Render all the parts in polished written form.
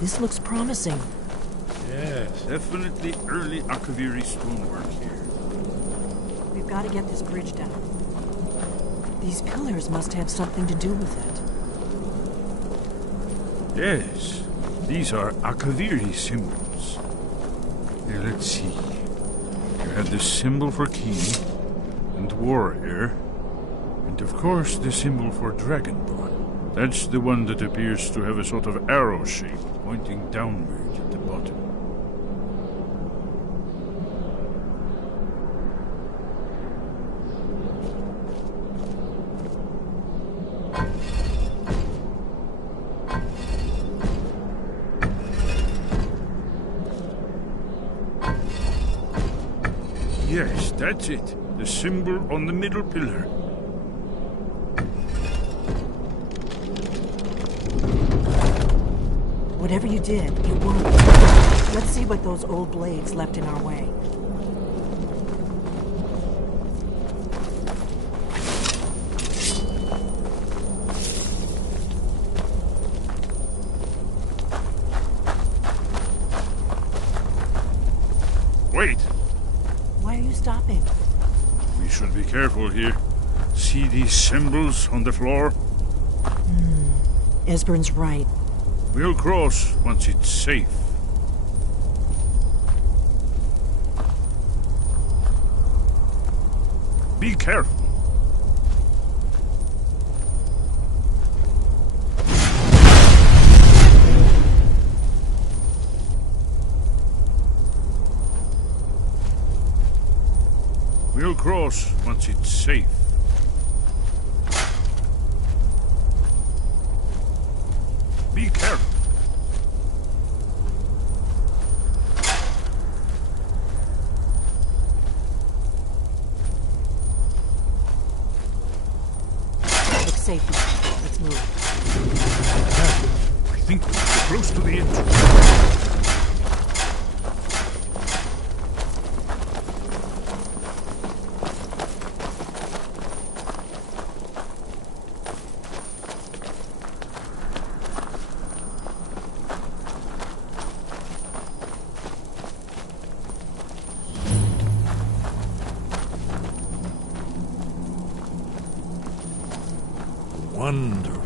This looks promising. Yes, definitely early Akaviri stonework here. We've got to get this bridge down. These pillars must have something to do with it. Yes, these are Akaviri symbols. Here, let's see. You have the symbol for king and warrior, and of course the symbol for dragonborn. That's the one that appears to have a sort of arrow shape pointing downward at the bottom. Yes, that's it. The symbol on the middle pillar. Whatever you did, it worked. Let's see what those old blades left in our way. Wait! Why are you stopping? We should be careful here. See these symbols on the floor? Esbern's right. We'll cross once it's safe. Be careful. We'll cross once it's safe. Be careful. Looks safe now. Let's move. I think we're close to the entrance. Wonderful.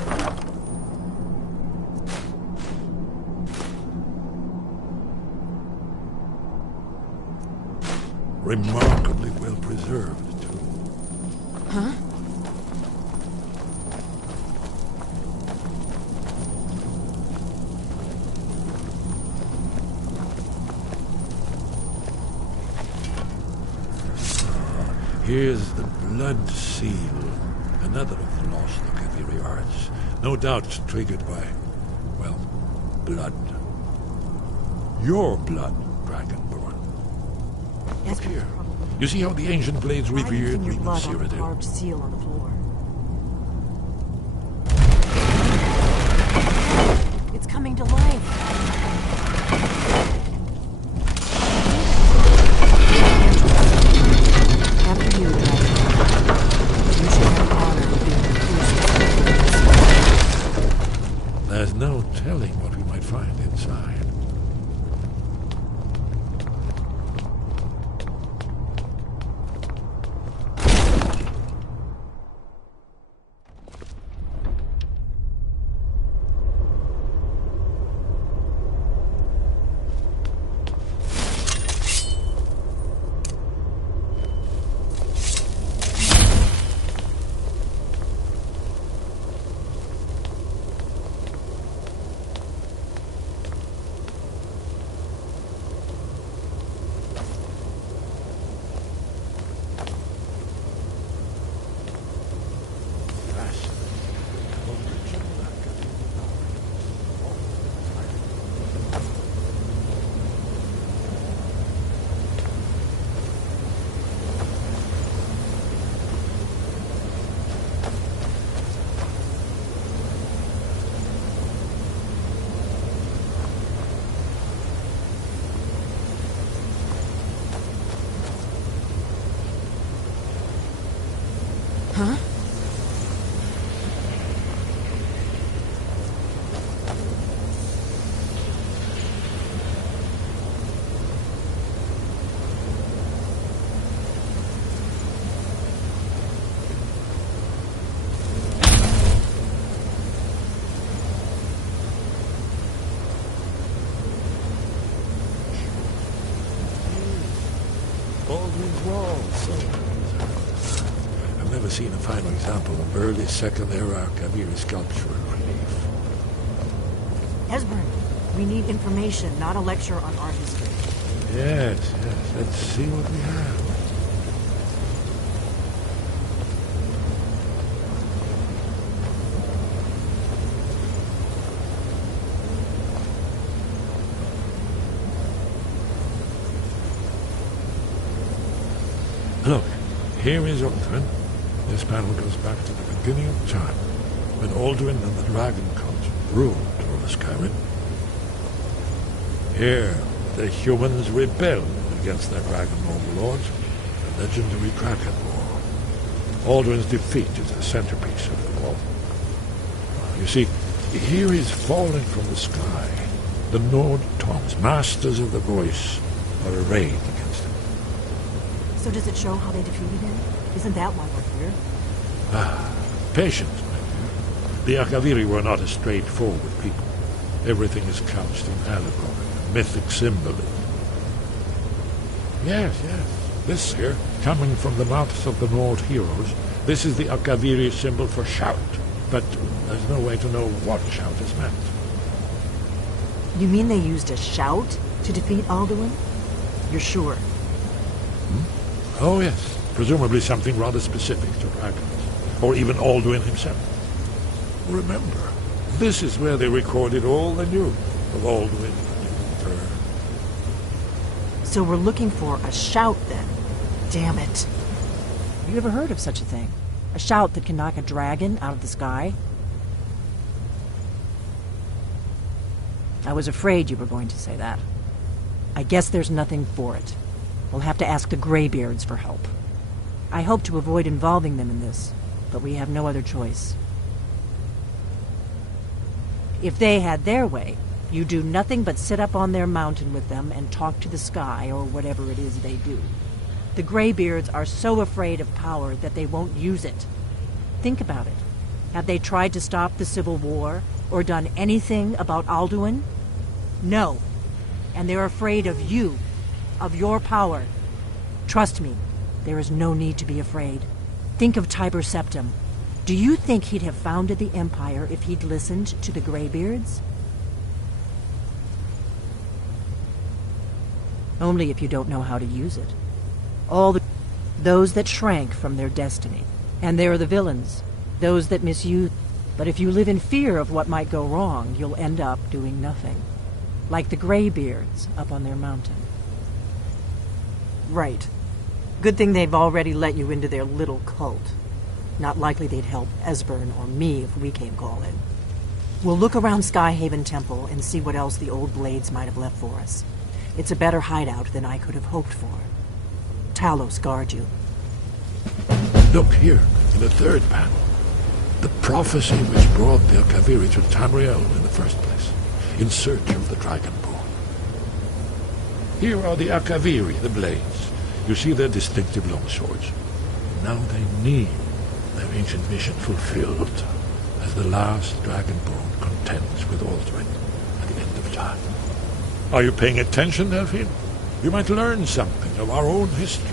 Remarkably well preserved, too. Huh? Here's the blood seal. Another of the lost Akaviri arts. No doubt triggered by, well, blood. Your blood, Dragonborn. Here. You see how the ancient blades revered your blood on the Cyrodiil? carved seal on the floor. It's coming to life. After you, Dragon. You should have the honor of being the first. There's no telling what we might find inside. So, I've never seen a finer example of early Second Era Kaviri sculpture and relief. Esbern, we need information, not a lecture on art history. Yes. Let's see what we have. Look, here is Alduin. This panel goes back to the beginning of time, when Alduin and the Dragon Cult ruled over Skyrim. Here, the humans rebelled against their dragon overlords, the legendary Dragon War. Alduin's defeat is the centerpiece of the wall. You see, here is falling from the sky. The Nord tongues, masters of the voice, are arrayed against him. So does it show how they defeated him? Isn't that why we're here? Patience, my dear. The Akaviri were not a straightforward people. Everything is couched in allegory, mythic symbolism. Yes. This here, coming from the mouths of the Nord heroes, this is the Akaviri symbol for shout. But there's no way to know what shout is meant. You mean they used a shout to defeat Alduin? You're sure? Oh, yes. Presumably something rather specific to dragons. Or even Alduin himself. Remember, this is where they recorded all they knew of Alduin and her. So we're looking for a shout, then. Damn it. Have you ever heard of such a thing? A shout that can knock a dragon out of the sky? I was afraid you were going to say that. I guess there's nothing for it. We'll have to ask the Greybeards for help. I hope to avoid involving them in this, but we have no other choice. If they had their way, you do nothing but sit up on their mountain with them and talk to the sky, or whatever it is they do. The Greybeards are so afraid of power that they won't use it. Think about it. Have they tried to stop the Civil War, or done anything about Alduin? No. And they're afraid of you, of your power. Trust me, there is no need to be afraid. Think of Tiber Septim. Do you think he'd have founded the Empire if he'd listened to the Greybeards? Only if you don't know how to use it. Those that shrank from their destiny. And there are the villains, those that misuse. But if you live in fear of what might go wrong, you'll end up doing nothing. Like the Greybeards up on their mountain. Right. Good thing they've already let you into their little cult. Not likely they'd help Esbern or me if we came calling. We'll look around Skyhaven Temple and see what else the old blades might have left for us. It's a better hideout than I could have hoped for. Talos guard you. Look here, in the third panel. The prophecy which brought the Akaviri to Tamriel in the first place, in search of the Dragonborn. Here are the Akaviri, the blades. You see their distinctive longswords. Now they need their ancient mission fulfilled, as the last Dragonborn contends with Alduin at the end of time. Are you paying attention, Delphine? You might learn something of our own history.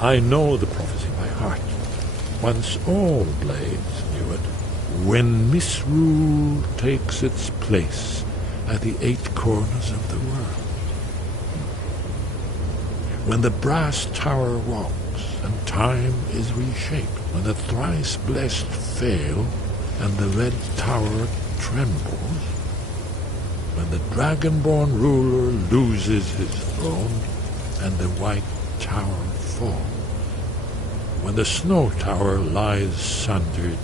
I know the prophecy by heart. Once all blades knew it. When misrule takes its place at the 8 corners of the world. When the brass tower rocks and time is reshaped. When the thrice blessed fail and the red tower trembles. When the Dragonborn ruler loses his throne and the white tower falls. When the snow tower lies sundered,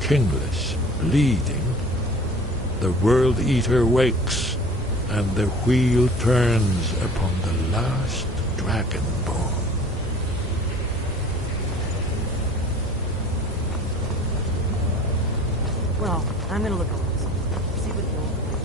kingless, bleeding, the World Eater wakes, and the wheel turns upon the last Dragonborn. Well, I'm gonna look around. See what the old blades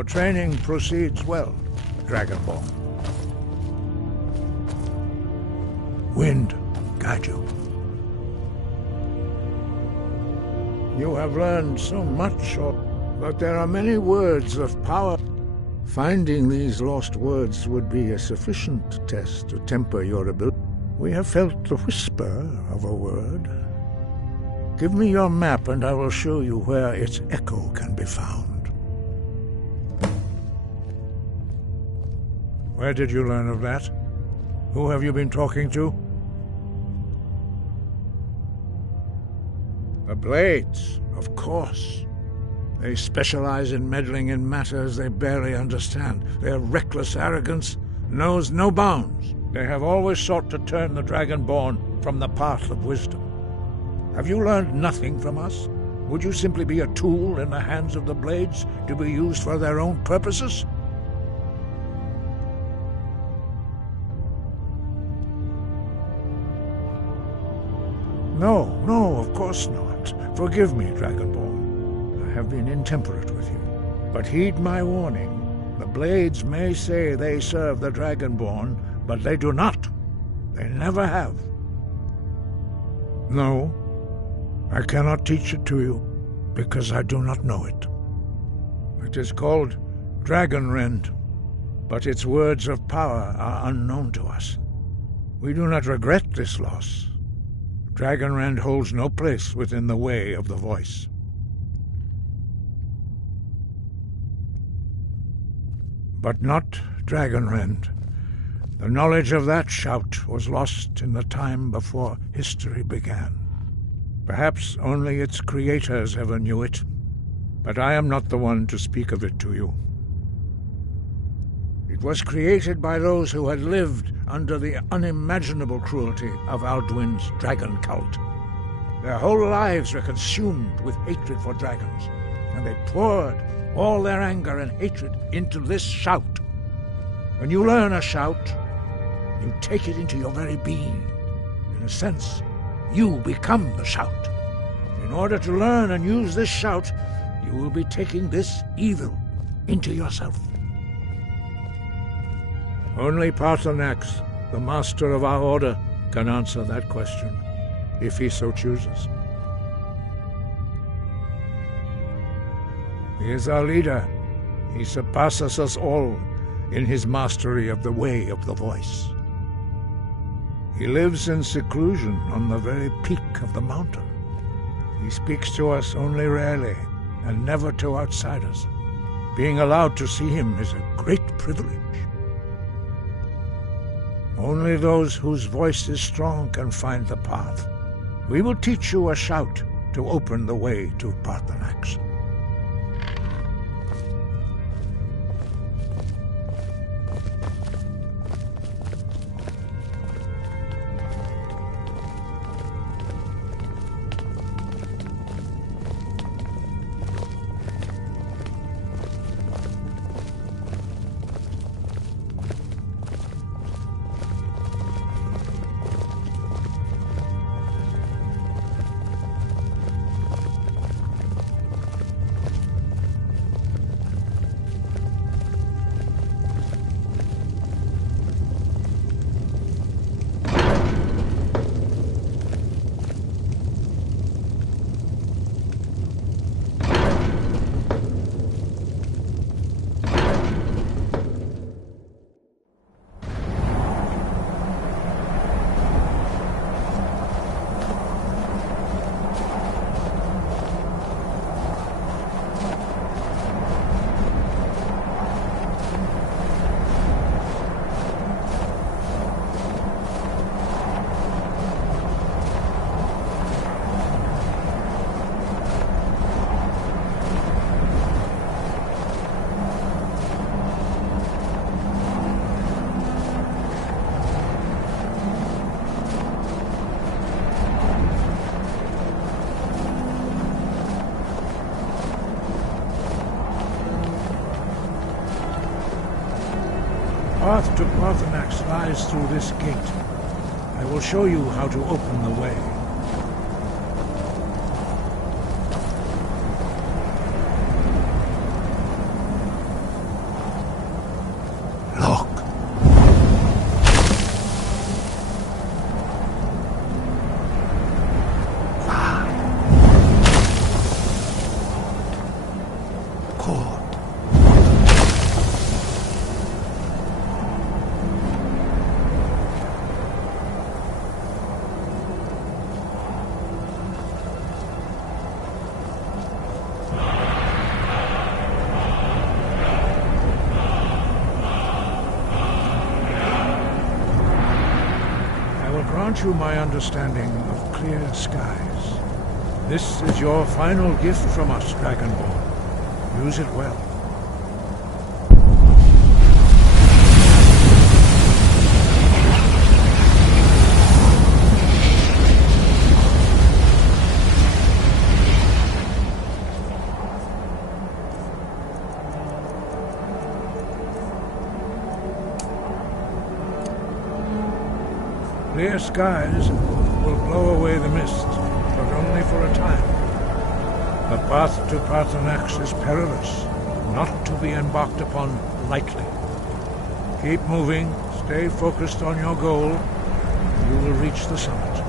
Your training proceeds well, Dragonborn. Wind, guide you. You have learned so much, but there are many words of power. Finding these lost words would be a sufficient test to temper your ability. We have felt the whisper of a word. Give me your map and I will show you where its echo can be found. Where did you learn of that? Who have you been talking to? The Blades, of course. They specialize in meddling in matters they barely understand. Their reckless arrogance knows no bounds. They have always sought to turn the Dragonborn from the path of wisdom. Have you learned nothing from us? Would you simply be a tool in the hands of the Blades to be used for their own purposes? No, of course not. Forgive me, Dragonborn. I have been intemperate with you. But heed my warning. The Blades may say they serve the Dragonborn, but they do not. They never have. No, I cannot teach it to you, because I do not know it. It is called Dragonrend, but its words of power are unknown to us. We do not regret this loss. Dragonrend holds no place within the way of the voice. But not Dragonrend. The knowledge of that shout was lost in the time before history began. Perhaps only its creators ever knew it, but I am not the one to speak of it to you. It was created by those who had lived under the unimaginable cruelty of Alduin's dragon cult. Their whole lives were consumed with hatred for dragons, and they poured all their anger and hatred into this shout. When you learn a shout, you take it into your very being. In a sense, you become the shout. In order to learn and use this shout, you will be taking this evil into yourself. Only Paarthurnax, the master of our order, can answer that question, if he so chooses. He is our leader. He surpasses us all in his mastery of the way of the voice. He lives in seclusion on the very peak of the mountain. He speaks to us only rarely, and never to outsiders. Being allowed to see him is a great privilege. Only those whose voice is strong can find the path. We will teach you a shout to open the way to Paarthurnax. Path to Paarthurnax lies through this gate. I will show you how to open the way. grant you my understanding of clear skies. This is your final gift from us, Dragonborn. Use it well. Clear skies will blow away the mist, but only for a time. The path to Paarthurnax is perilous, not to be embarked upon lightly. Keep moving, stay focused on your goal, and you will reach the summit.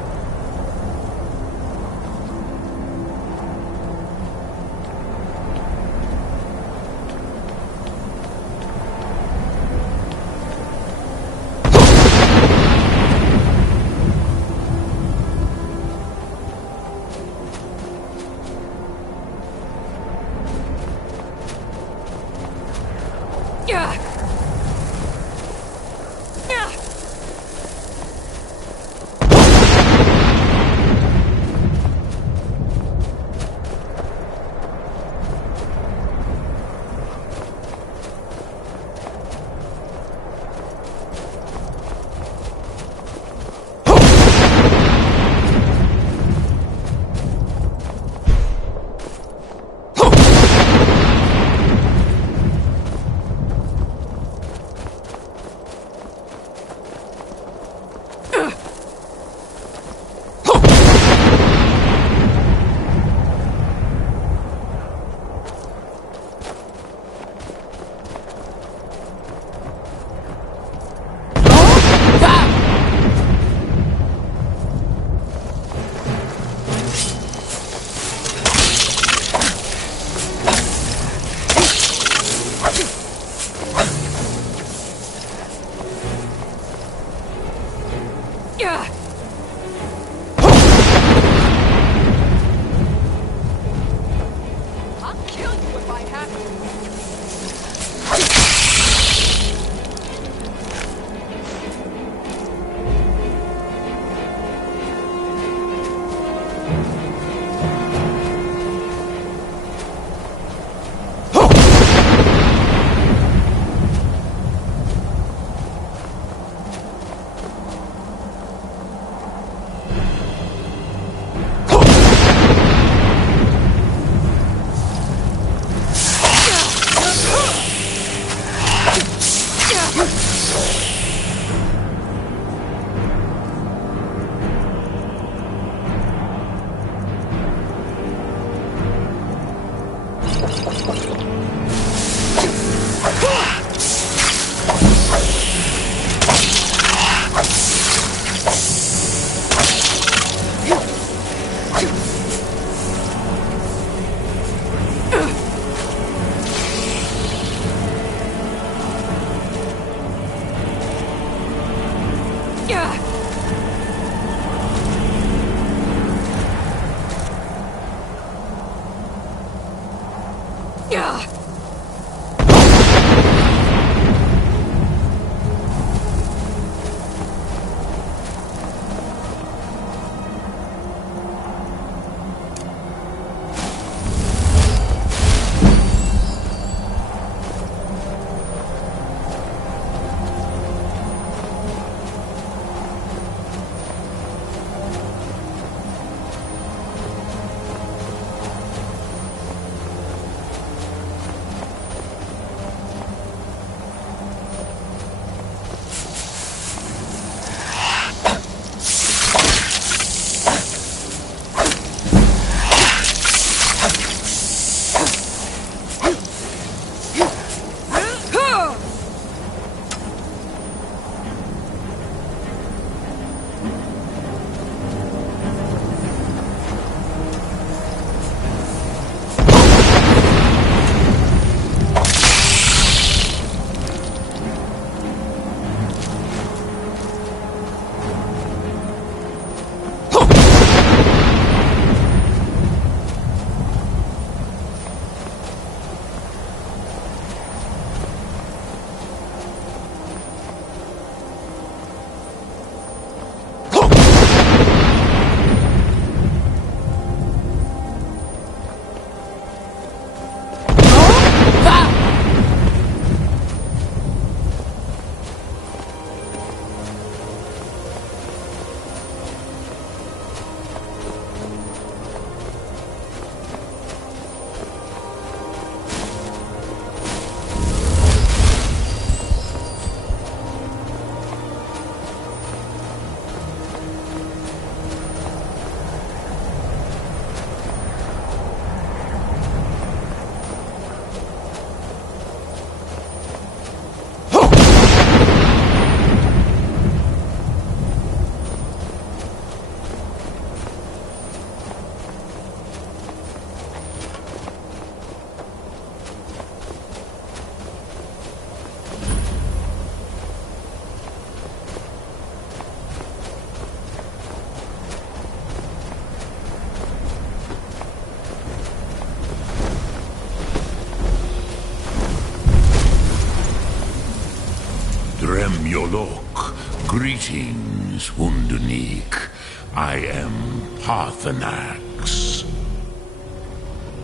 Yolok. Greetings, Wundunik. I am Parthenax.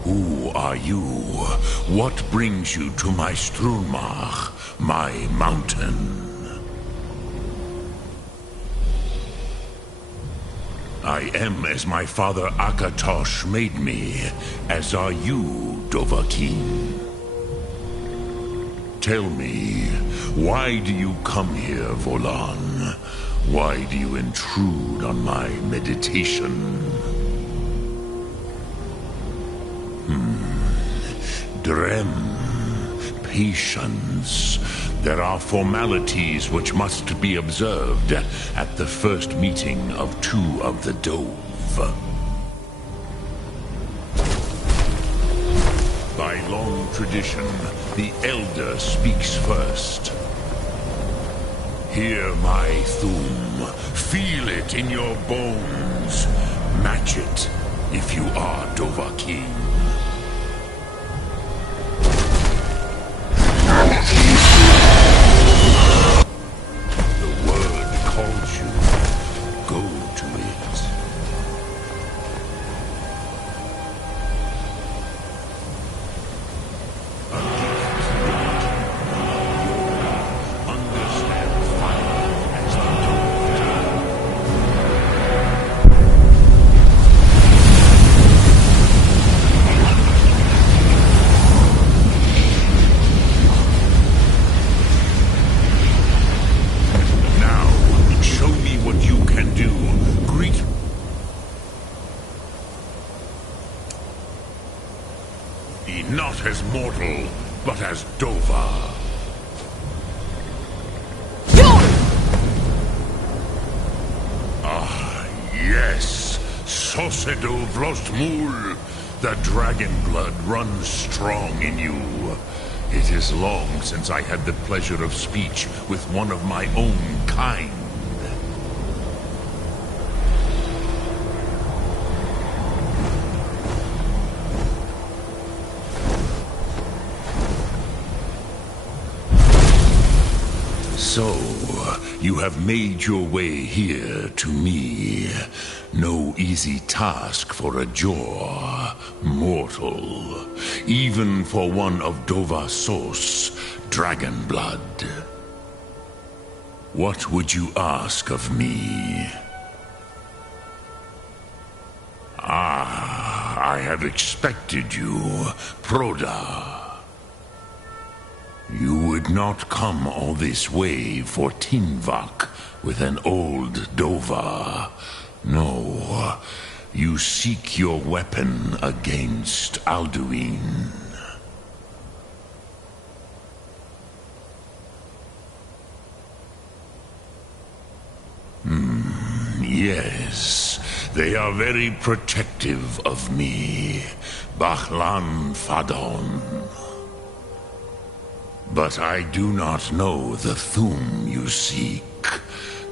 Who are you? What brings you to my Strunmach, my mountain? I am as my father Akatosh made me, as are you, Dovahkiin. Tell me, why do you come here, Volan? Why do you intrude on my meditation? Drem, patience. There are formalities which must be observed at the first meeting of two of the Dove. By long tradition, the Elder speaks first. Hear my Thum. Feel it in your bones. Match it if you are Dovahkiin. The word calls you. Go to it. Understand fire as the Now, show me what you can do. Greet. Be not as mortal, but as Dova. Yes, Sosedo Vlostmul. The dragon blood runs strong in you. It is long since I had the pleasure of speech with one of my own kind. So, you have made your way here to me. No easy task for a Jor, mortal. Even for one of Dovasos, dragon blood. What would you ask of me? I have expected you, Proda. You would not come all this way for Tinvak with an old Dova. No, you seek your weapon against Alduin. Yes, they are very protective of me, Bachlan Fadon. But I do not know the Thum you seek.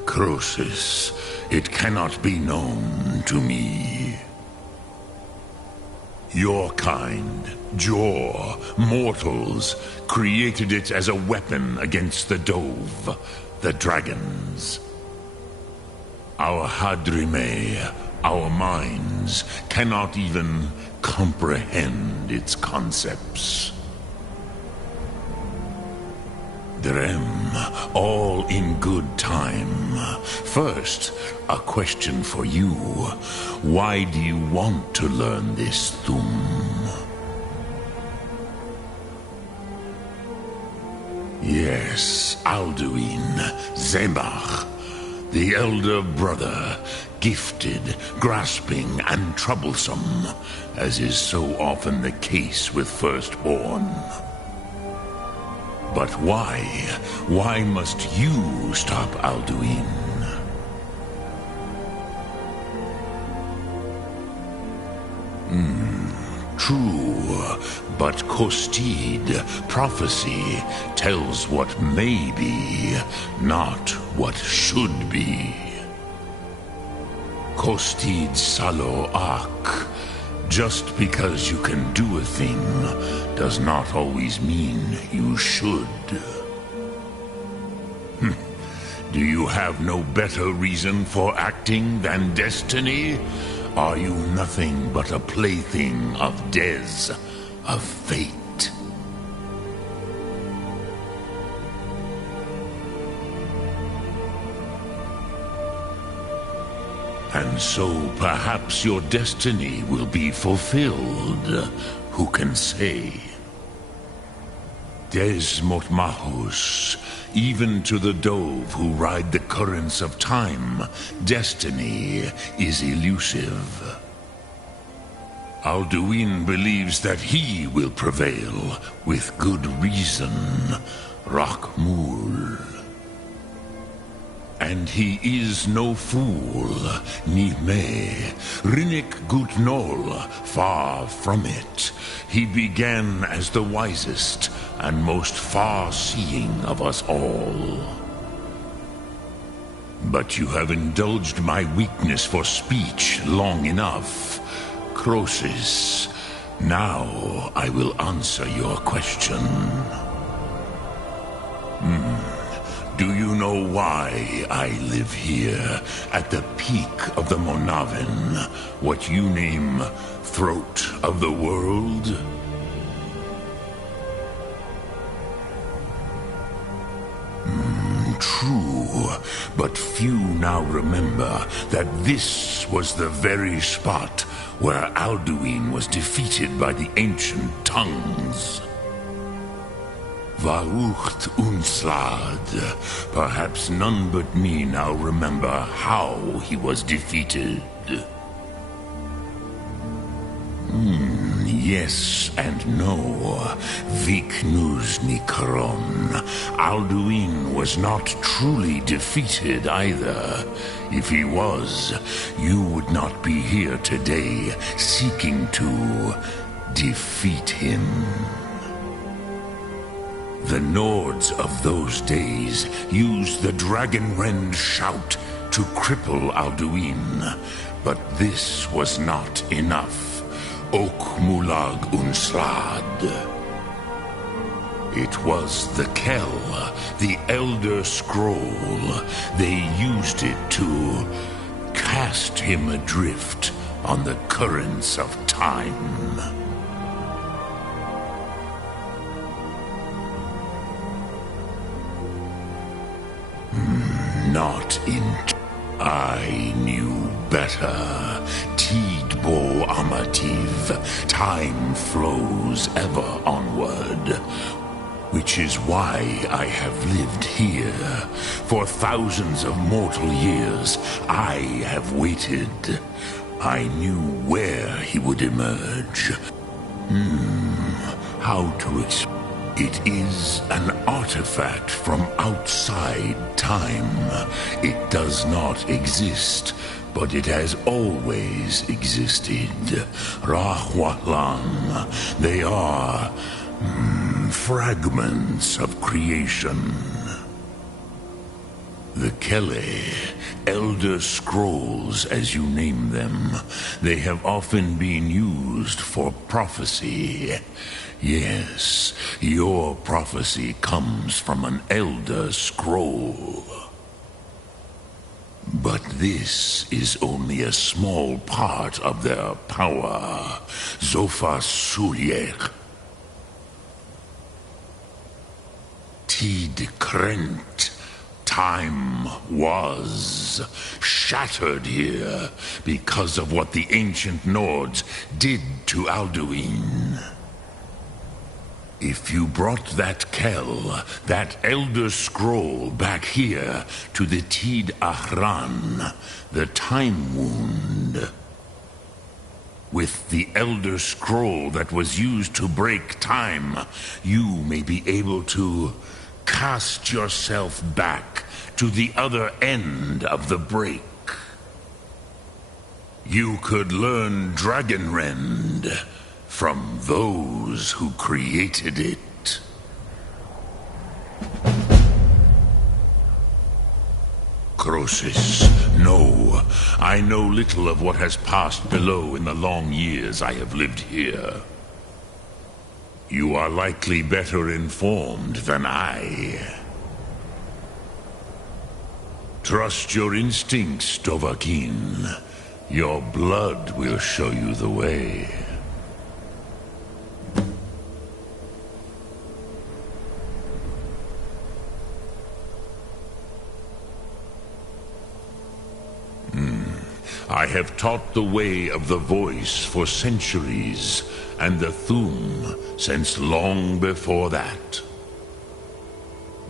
Croesus, it cannot be known to me. Your kind, Jor, mortals, created it as a weapon against the Dove, the dragons. Our Hadrime, our minds, cannot even comprehend its concepts. Drem, all in good time. First, a question for you. Why do you want to learn this Thum? Yes, Alduin, Zemach, the elder brother, gifted, grasping, and troublesome, as is so often the case with firstborn. But why? Why must you stop Alduin? True, but Kostid, prophecy, tells what may be, not what should be. Kostid Salo Ak. Just because you can do a thing does not always mean you should. Do you have no better reason for acting than destiny? Are you nothing but a plaything of Des, of fate? And so perhaps your destiny will be fulfilled. Who can say? Des Motmahus, even to the dove who ride the currents of time, destiny is elusive. Alduin believes that he will prevail, with good reason, Rakmul. And he is no fool, Nime, Rinnik Gutnol, far from it. He began as the wisest and most far-seeing of us all. But you have indulged my weakness for speech long enough, Croesus. Now I will answer your question. Do you know why I live here, at the peak of the Monavin, what you name throat of the world? True, but few now remember that this was the very spot where Alduin was defeated by the ancient tongues. Varucht Unslad. Perhaps none but me now remember how he was defeated. Yes and no. Viknus Nikron. Alduin was not truly defeated either. If he was, you would not be here today seeking to defeat him. The Nords of those days used the Dragonrend shout to cripple Alduin, but this was not enough. Ok Mulag Unslad. It was the Kell, the Elder Scroll. They used it to cast him adrift on the currents of time. Not in... I knew better. Tidbo Amativ. Time flows ever onward. Which is why I have lived here. For thousands of mortal years, I have waited. I knew where he would emerge. How to explain? It is an artifact from outside time. It does not exist, but it has always existed. Rahwahlan. They are fragments of creation. The Kele, Elder Scrolls as you name them, they have often been used for prophecy. Yes, your prophecy comes from an Elder Scroll. But this is only a small part of their power. Zofa Suliek. Tid Krent. Time was shattered here because of what the ancient Nords did to Alduin. If you brought that Kell, that Elder Scroll, back here to the Tid Ahran, the Time Wound, with the Elder Scroll that was used to break time, you may be able to cast yourself back to the other end of the break. You could learn Dragonrend from those who created it. Croesus, no. I know little of what has passed below in the long years I have lived here. You are likely better informed than I. Trust your instincts, Dovahkiin. Your blood will show you the way. I have taught the way of the voice for centuries, and the Thu'um since long before that.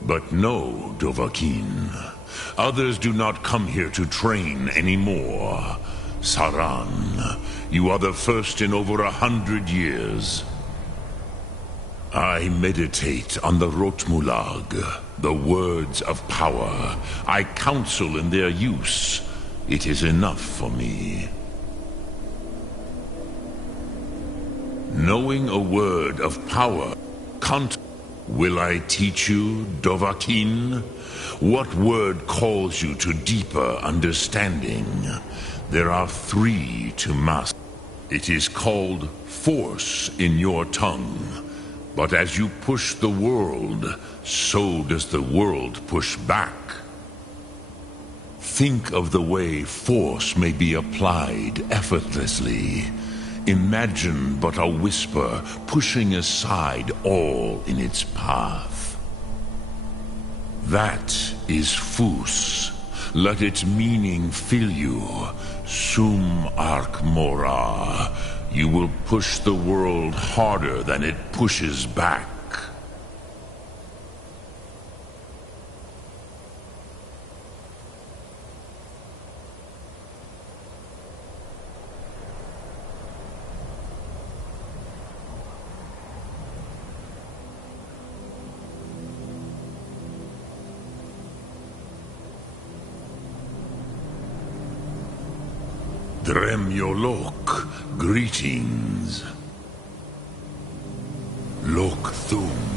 But no, Dovahkiin. Others do not come here to train anymore. Saran, you are the first in over 100 years. I meditate on the Rotmulag, the words of power. I counsel in their use. It is enough for me. Knowing a word of power, will I teach you, Dovahkiin? What word calls you to deeper understanding? There are 3 to master. It is called force in your tongue. But as you push the world, so does the world push back. Think of the way force may be applied effortlessly. Imagine but a whisper pushing aside all in its path. That is Fus. Let its meaning fill you. Sum Ark Mora. You will push the world harder than it pushes back. Dremyolok, greetings. Lok Thu'um.